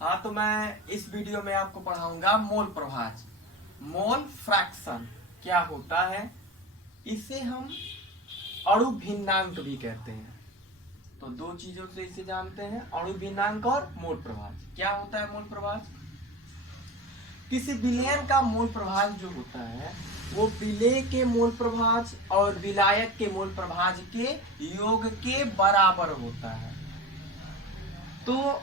हाँ, तो मैं इस वीडियो में आपको पढ़ाऊंगा मोल प्रभाज। मोल फ्रैक्शन क्या होता है, इसे हम अणु भिन्नांक भी कहते हैं। तो दो चीजों से इसे जानते हैं, अणु भिन्नांक और मोल प्रभाज। क्या होता है मोल प्रभाज? किसी विलयन का मोल प्रभाज जो होता है वो विलेय के मोल प्रभाज और विलायक के मोल प्रभाज के योग के बराबर होता है। तो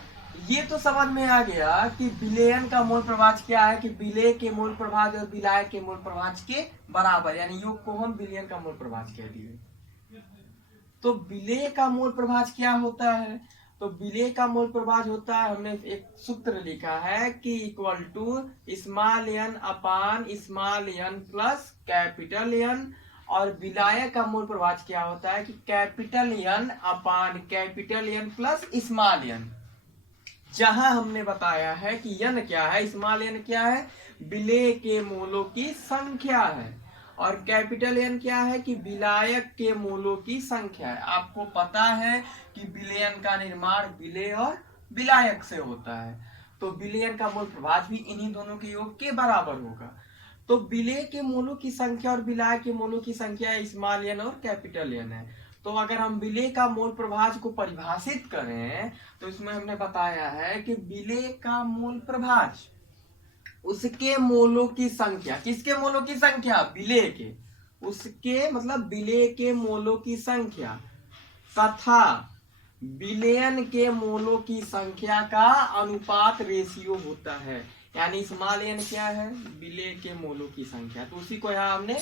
ये तो समझ में आ गया कि विलयन का मोल प्रभाज क्या है, कि विलेय के मोल प्रभाज और विलायक के मोल प्रभाज के बराबर, यानी योग को हम विलयन का मोल प्रभाज कह दिए। तो विलेय का मोल प्रभाज क्या होता है? तो विलेय का मोल प्रभाज होता है, हमने एक सूत्र लिखा है कि equal to small N upon small N plus capital N. और विलायक का मोल प्रभाज क्या होता है कि capital N upon capital N plus small N. जहां हमने बताया है कि एन क्या है, स्मॉल एन क्या है, विलेय के मोलों की संख्या है, और कैपिटल एन क्या है कि विलायक के मोलों की संख्या है। आपको पता है कि विलयन का निर्माण विलेय और विलायक से होता है, तो विलयन का मोल प्रभाज भी इन्हीं दोनों के योग के बराबर होगा। तो विलेय के मोलों की संख्या और विलायक के मोलों की संख्या स्मॉल एन और कैपिटल एन है। तो अगर हम विलेय का मोल प्रभाज को परिभाषित करें तो इसमें हमने बताया है कि विलेय का मोल प्रभाज उसके मोलों की संख्या, किसके मोलों की संख्या? विलेय के, उसके मतलब विलेय के मोलों की संख्या तथा विलयन के मोलों की संख्या का अनुपात रेशियो होता है। यानी स्मॉल एन क्या है? विलेय के मोलों की संख्या। तो उसी को यहाँ हमने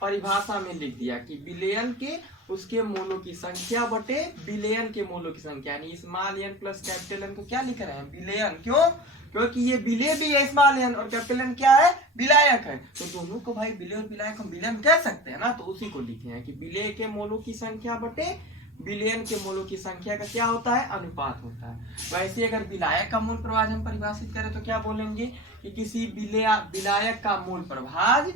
परिभाषा में लिख दिया कि विलयन के उसके मोलों की संख्या बटे विलयन के मोलों की संख्या, यानी small N plus capital N को क्या लिख रहे हैं? विलयन। क्यों? क्योंकि ये विलेय भी है स्मॉल एन, और कैपिटल एन क्या है? विलायक है। तो दोनों को भाई विलेय और विलायक हम विलयन कह सकते हैं ना, तो उसी को लिखे हैं कि विलेय के मोलों की संख्या बटे विलयन के मोलों की संख्या का क्या होता है? अनुपात होता है। वैसे अगर विलायक का मोल प्रभाज हम परिभाषित करें तो क्या बोलेंगे कि किसी विलायक का मोल प्रभाज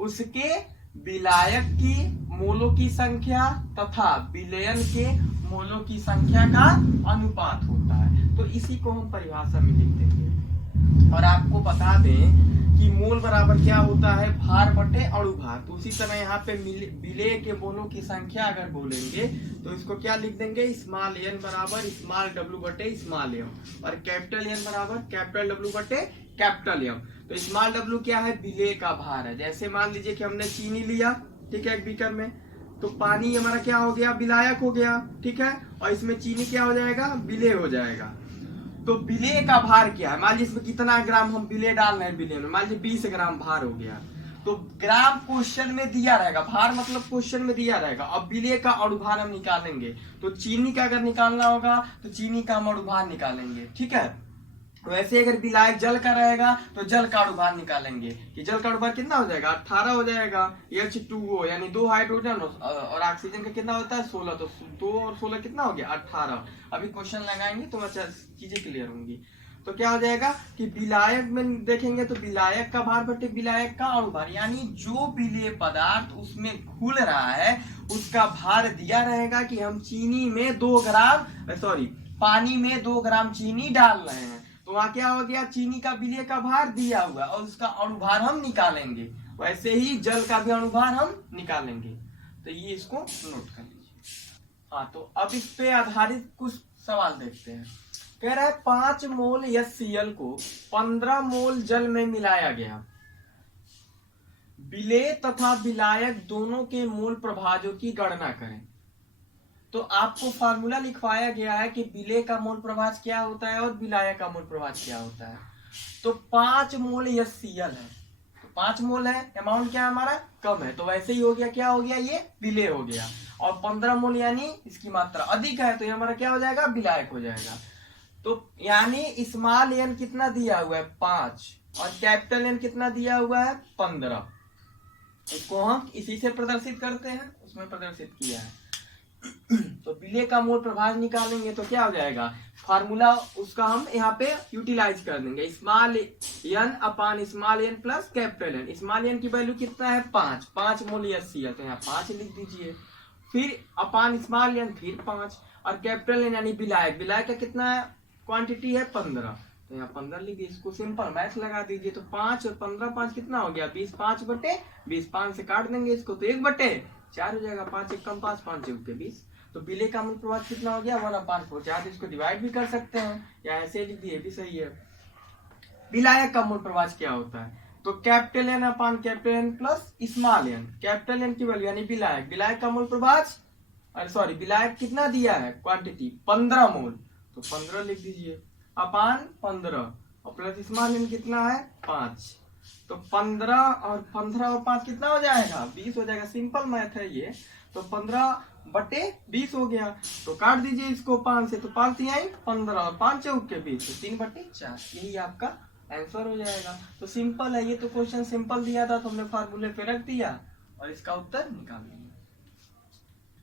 उसके विलायक की मोलों की संख्या तथा विलयन के मोलों की संख्या का अनुपात होता है। तो इसी को हम परिभाषा में लिख देंगे। और आपको बता दें कि मोल बराबर क्या होता है? भार बटे अणु भार। तो उसी तरह यहाँ पे विलेय के मोलों की संख्या अगर बोलेंगे तो इसको क्या लिख देंगे? स्मॉल एन बराबर स्मॉल डब्ल्यू बटे स्मॉल एम, और कैपिटल एन बराबर कैपिटल डब्ल्यू बटे कैपिटल एम। तो स्मॉल डब्ल्यू क्या है? विलेय का भार है। जैसे मान लीजिए कि हमने चीनी लिया, ठीक है, एक बीकर में, तो पानी हमारा क्या हो गया? विलायक हो गया, ठीक है, और इसमें चीनी क्या हो जाएगा? विलेय हो जाएगा। तो विलेय का भार क्या है? मान लीजिए इसमें कितना ग्राम हम विलेय डाल रहे हैं विलेय में, मान लीजिए 20 ग्राम भार हो गया। तो ग्राम क्वेश्चन में दिया रहेगा, भार मतलब क्वेश्चन में दिया रहेगा। अब विलेय का अणुभार हम निकालेंगे, तो चीनी का अगर निकालना होगा तो चीनी का हम अणुभार निकालेंगे, ठीक है। वैसे अगर विलायक जल का रहेगा तो जल का अणुभार निकालेंगे, कि जल का अणुभार कितना हो जाएगा? 18 हो जाएगा। H2O यानी 2 हाइड्रोजन, और ऑक्सीजन का कितना होता है? 16। तो 2 और 16 कितना हो गया? 18। अभी क्वेश्चन लगाएंगे तो अच्छा चीजें क्लियर होंगी। तो क्या हो जाएगा कि विलायक में देखेंगे तो विलायक का भार बटे विलायक का अणुभार, यानी जो विलेय पदार्थ उसमें घुल रहा है उसका भार दिया रहेगा कि हम चीनी में 2 ग्राम पानी में 2 ग्राम चीनी डाल रहे हैं। तो वहां क्या हो गया? चीनी का विलेय का भार दिया हुआ और उसका अणुभार हम निकालेंगे। वैसे ही जल का भी अणुभार हम निकालेंगे। तो ये इसको नोट कर लीजिए। हाँ, तो अब इस पे आधारित कुछ सवाल देखते हैं। कह रहा है 5 मोल HCl को 15 मोल जल में मिलाया गया। विलेय तथा विलायक दोनों के मोल प्रभाजों की गणना करें। तो आपको फार्मूला लिखवाया गया है कि विलेय का मोल प्रभाज क्या होता है और विलायक का मोल प्रभाज क्या होता है। तो 5 मोल HCl है, तो 5 मोल है, अमाउंट क्या है हमारा? कम है, तो वैसे ही हो गया, क्या हो गया? ये विलेय हो गया। और 15 मोल यानी इसकी मात्रा अधिक है, तो ये हमारा क्या हो जाएगा? विलायक हो जाएगा। तो यानी स्मॉल एन कितना दिया हुआ है? 5, और कैपिटल एन कितना दिया हुआ है? 15। इसको हम इसी से प्रदर्शित करते हैं, उसमें प्रदर्शित किया है। तो विलेय का मोल प्रभाज निकालेंगे तो क्या हो जाएगा? फार्मूला उसका हम यहाँ पे यूटिलाइज कर देंगे, small N upon small N plus capital N. Small n की वैल्यू कितना है? 5 मोल HCl है, तो यहाँ 5 लिख दीजिए। फिर अपान स्मॉल एन फिर 5, और कैपिटल एन यानी विलायक, विलायक का कितना है? क्वांटिटी है 15, तो यहाँ 15 लिख दीजिए, इसको सिंपल मैथ लगा दीजिए। तो 5 और 15, 5 कितना हो गया 20, 5/20, 5 से काट देंगे इसको तो 1/4 हो जाएगा। 5 1 कम 5, 5 6 20। तो बिले का मूल प्रभाज कितना हो गया 1/4। चाहे इसको डिवाइड भी कर सकते हैं या ऐसे लिख दिए भी सही है। विलायक का मूल प्रभाज क्या होता है, तो capital N upon capital N plus small N. Capital N की वैल्यू यानी विलायक, विलायक का मूल प्रभाज, अरे सॉरी विलायक कितना दिया है क्वांटिटी 15 मोल, तो 15 लिख दीजिए अपान 15 और प्लस स्मॉल एन कितना है 5। तो 15 और 5 कितना हो जाएगा 20 हो जाएगा। सिंपल मैथ है ये। तो 15/20 हो गया। तो काट दीजिए इसको 5 से, तो 5 आई 15 और 5 चौक के 20, तो 3/4 यही आपका आंसर हो जाएगा। तो सिंपल है ये। तो क्वेश्चन सिंपल दिया था तो हमने फार्मूले पे रख दिया और इसका उत्तर निकाल लिया।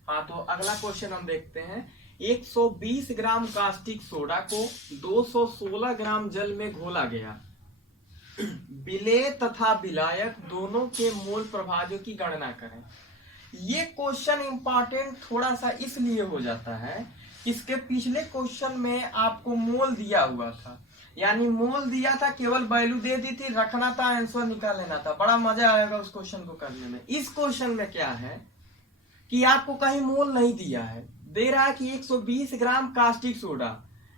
हाँ, तो अगला क्वेश्चन हम देखते हैं। 120 ग्राम कास्टिक सोडा को 216 ग्राम जल में घोला गया। विलेय तथा विलायक दोनों के मोल प्रभाजों की गणना करें। ये क्वेश्चन इंपॉर्टेंट थोड़ा सा इसलिए हो जाता है, इसके पिछले क्वेश्चन में आपको मोल दिया हुआ था, यानी मोल दिया था, केवल वैल्यू दे दी थी, रखना था, आंसर निकाल लेना था। बड़ा मजा आएगा उस क्वेश्चन को करने में। इस क्वेश्चन में क्या है कि आपको कहीं मोल नहीं दिया है, दे रहा है कि 120 ग्राम कास्टिक सोडा,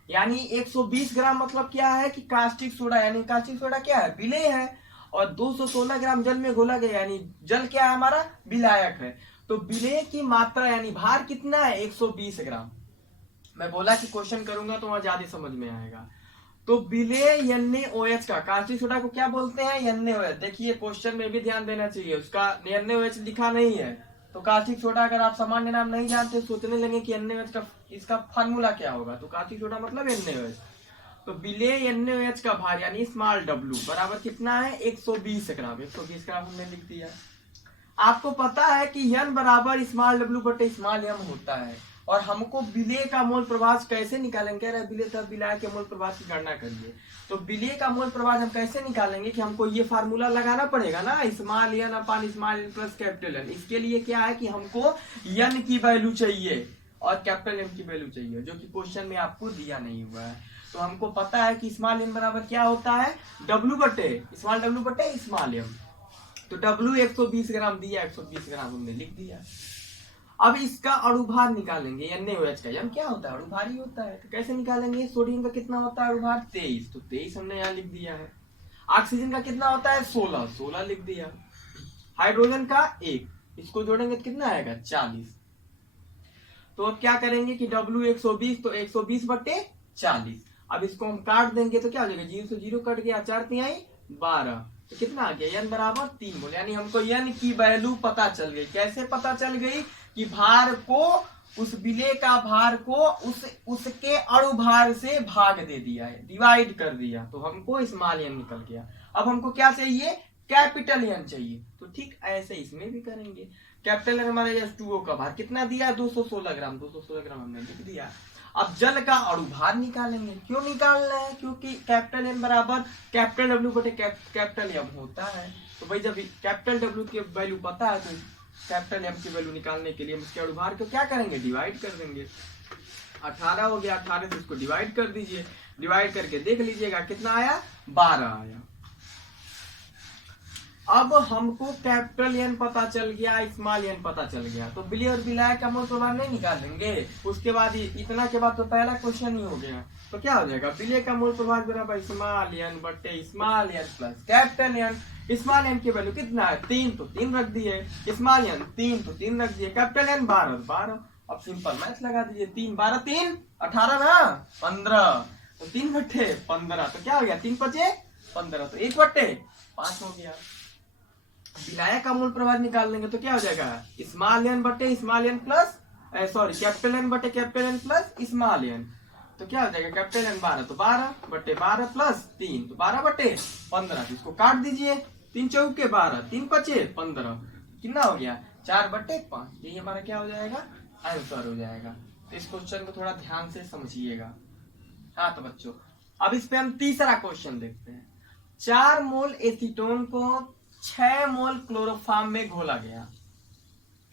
यानी 120 ग्राम मतलब क्या है कि कास्टिक सोडा, यानी कास्टिक सोडा क्या है विलेय है, और 216 ग्राम जल में घोला गया, यानी जल क्या है हमारा विलायक है। तो विलेय की मात्रा यानी भार कितना है 120 ग्राम। मैं बोला कि क्वेश्चन करूंगा तो वहां ज्यादा समझ में आएगा। तो विलेय NaOH का, कास्टिक सोडा को क्या बोलते हैं NaOH। देखिए क्वेश्चन में भी ध्यान देना चाहिए, उसका NaOH लिखा नहीं है। तो कास्टिक सोडा अगर आप सामान्य नाम नहीं जानते, सोचने लगे कि NaOH का इसका फार्मूला क्या होगा, तो कास्टिक सोडा मतलब NaOH। तो विलेय NaOH का भार यानी स्मॉल w बराबर कितना है 120 ग्राम। 120 ग्राम हमने लिख दिया। आपको पता है कि n बराबर स्मॉल w बटे स्मॉल m होता है, और हमको विलेय का मोल प्रभाज कैसे निकालेंगे, कह रहे हैं विलेय तथा विलायक के मोल प्रभाज की गणना करिए। तो विलेय का मोल प्रभाज हम कैसे निकालेंगे कि हमको ये फार्मूला लगाना पड़ेगा ना, स्मॉल n अपान small n plus capital n। इसके लिए क्या है कि हमको n की वैल्यू चाहिए और कैपिटल M की वैल्यू चाहिए, जो कि क्वेश्चन में आपको दिया नहीं हुआ है। तो हमको पता है कि स्मॉल m बराबर क्या होता है w बटे स्मॉल m। तो w 120 ग्राम दिया, 120 ग्राम हमने लिख दिया। अब इसका अणुभार निकालेंगे, NaOH का यम क्या होता है अणुभार ही होता है। तो कैसे निकालेंगे, सोडियम का कितना होता है अणुभार 23, तो 23 हमने यहाँ लिख दिया है। ऑक्सीजन का कितना होता है 16, 16 लिख दिया। हाइड्रोजन का 1, इसको जोड़ेंगे तो कितना आएगा 40। तो अब क्या करेंगे कि W 120, तो 120/40। अब इसको हम काट देंगे तो क्या हो जाएगा 0 से 0 कट गया, 4 तिहाई 12, तो कितना आ गया n बराबर 3 मोल। यानी हमको n की वैल्यू पता चल गई। कैसे पता चल गई कि भार को, उस विलेय का भार को उसके अणुभार से भाग दे दिया है, डिवाइड कर दिया, तो हमको स्मॉल n निकल गया। अब हमको क्या चाहिए कैपिटल N चाहिए। तो ठीक ऐसे इसमें भी करेंगे। कैपिटल N हमारे H2O का भार कितना दिया है 216 ग्राम, 216 ग्राम हमने लिख दिया। अब जल का अणुभार निकालेंगे। क्यों निकाल रहे हैं, क्योंकि कैपिटल M बराबर कैपिटल W बटे कैपिटल M होता है। तो भाई जब कैपिटल W की वैल्यू पता है तो कैपिटल M की वैल्यू निकालने के लिए हम इसके अणुभार को क्या करेंगे डिवाइड कर देंगे। 18 हो गया, 18 से इसको डिवाइड कर दीजिए, डिवाइड करके देख लीजिएगा कितना आया 12 आया। अब हमको कैपिटल N पता चल गया, स्मॉल n पता चल गया, तो विलेय और विलायक का मोल प्रभाव नहीं निकालेंगे। उसके बाद इतना के बाद तो पहला क्वेश्चन ही हो गया। तो क्या हो जाएगा विलेय का मोल प्रभाव बराबर स्मॉल n बटे small n plus capital N। Small n की वैल्यू कितना है 3, तो 3 रख दिए, स्मॉल n 3, तो 3 रख दिए, कैपिटल N 12, 12। अब सिंपल मैथ लगा दीजिए, 3 12 3 18 ना 15, तो 3/15, तो क्या हो गया 3 5 15, तो 1/5 हो गया। विलायक का मूल प्रभाव निकाल लेंगे तो क्या हो जाएगा स्मॉल n बटे small n plus capital N बटे capital N plus small n। तो क्या हो जाएगा कैपिटल N 12, तो 12/12 प्लस 3, तो 12/15। तो इसको काट दीजिए, 3 चौके 12, 3 5 15, कितना हो गया 4/5। यही हमारा क्या हो जाएगा आंसर हो जाएगा। तो इस क्वेश्चन को थोड़ा ध्यान से समझिएगा। हाँ तो बच्चों अब इस पे हम तीसरा क्वेश्चन देखते हैं। 4 मोल एसीटोन को 6 मोल क्लोरोफॉर्म में घोला गया।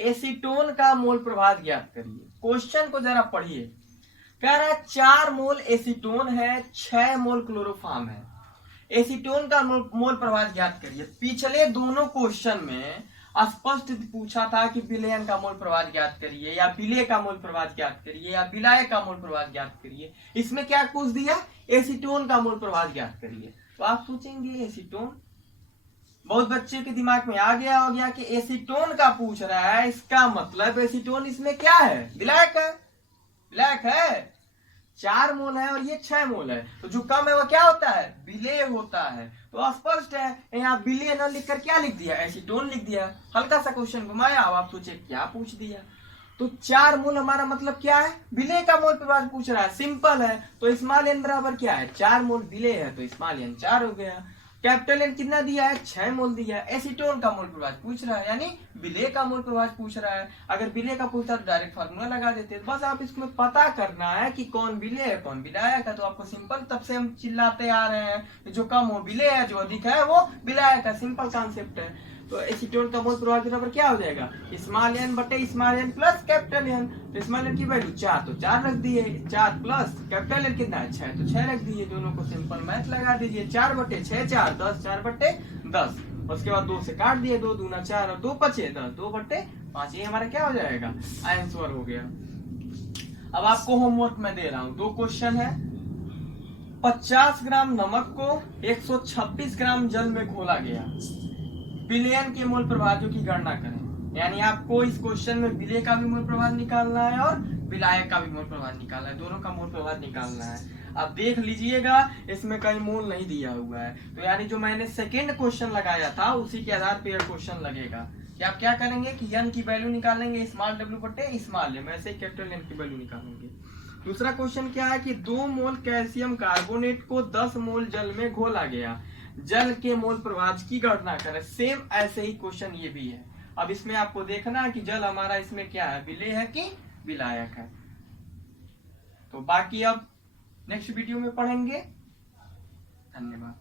एसीटोन का मोल प्रभाव ज्ञात करिए। क्वेश्चन को जरा पढ़िए। कह रहा है 4 मोल एसीटोन है, 6 मोल क्लोरोफॉर्म है। एसीटोन का मोल प्रभाव ज्ञात करिए। पिछले दोनों क्वेश्चन में स्पष्ट पूछा था कि विलयन का मोल प्रभाव ज्ञात करिए, या विलय का मोल प्रभाव ज्ञात करिए, या विलाय का मोल प्रभाव ज्ञात करिए। इसमें क्या पूछ दिया? एसीटोन का मोल प्रभाव ज्ञात करिए। तो आप पूछेंगे एसीटोन, बहुत बच्चे के दिमाग में आ गया हो गया कि एसीटोन का पूछ रहा है, इसका मतलब एसीटोन इसमें क्या है? विलायक है। विलायक है, 4 मोल है और ये 6 मोल है, तो जो कम है वो क्या होता है? विलेय होता है। तो स्पष्ट है, यहाँ विलेय न लिखकर क्या लिख दिया? एसीटोन लिख दिया। हल्का सा क्वेश्चन घुमाया, अब आप सोचे क्या पूछ दिया। तो 4 मोल हमारा मतलब क्या है? विलेय का मोल प्रभाव पूछ रहा है, सिंपल है। तो स्मॉल एन बराबर क्या है? 4 मोल विलेय है, तो स्मॉल एन 4 हो गया। कैपिटल एन कितना दिया है? 6 मोल दिया है। एसीटोन का मोल प्रभाव पूछ रहा है, यानी विलेय का मोल प्रभाव पूछ रहा है। अगर विलेय का पूछता तो डायरेक्ट फार्मूला लगा देते। बस आप इसमें पता करना है कि कौन विलेय है कौन विलायक है, तो आपको सिंपल, तब से हम चिल्लाते आ रहे हैं, जो कम हो विलेय है, जो अधिक है वो विलायक है। सिंपल कॉन्सेप्ट है। तो एसीटोन का मोल प्रभाव बराबर क्या हो जाएगा? स्मॉल एन बटे small N plus capital N. तो स्मॉल एन की वैल्यू 4, तो 4 रख दिए, 4 प्लस कैपिटल एन कितना है? 6, तो 6 रख दिए। दोनों को सिंपल मैथ लगा दीजिए। 4 बटे 6 4 10, 4 बटे 10। उसके बाद 2 से काट दिए, 2 दूना 4 और 2 बचे 10, 2 बटे 5। ये हमारा क्या हो जाएगा? आंसर हो गया। अब आपको होमवर्क में दे रहा हूं, 2 क्वेश्चन है। 50 ग्राम नमक को 126 ग्राम जल में घोला गया, विलयन के मोल प्रभावों की गणना करें। यानी आपको इस क्वेश्चन में विलय का भी मोल प्रभाव निकालना है और विलायक का भी मोल प्रभाव निकालना है, दोनों का मोल प्रभाव निकालना है। अब देख लीजिएगा, इसमें कहीं मोल नहीं दिया हुआ है, तो यानी जो मैंने सेकेंड क्वेश्चन लगाया था उसी के आधार पर क्वेश्चन लगेगा कि आप क्या करेंगे कि एन की वैल्यू निकालेंगे स्मॉल डब्ल्यू बटे स्मॉल एम, ऐसे कैपिटल एन की वैल्यू निकालेंगे। दूसरा क्वेश्चन क्या है कि 2 मोल कैल्शियम कार्बोनेट को 10 मोल जल में घोला गया, जल के मोल प्रभाव की गणना करें। सेम ऐसे ही क्वेश्चन ये भी है। अब इसमें आपको देखना है कि जल हमारा इसमें क्या है, विलेय है कि विलायक है। तो बाकी अब नेक्स्ट वीडियो में पढ़ेंगे। धन्यवाद।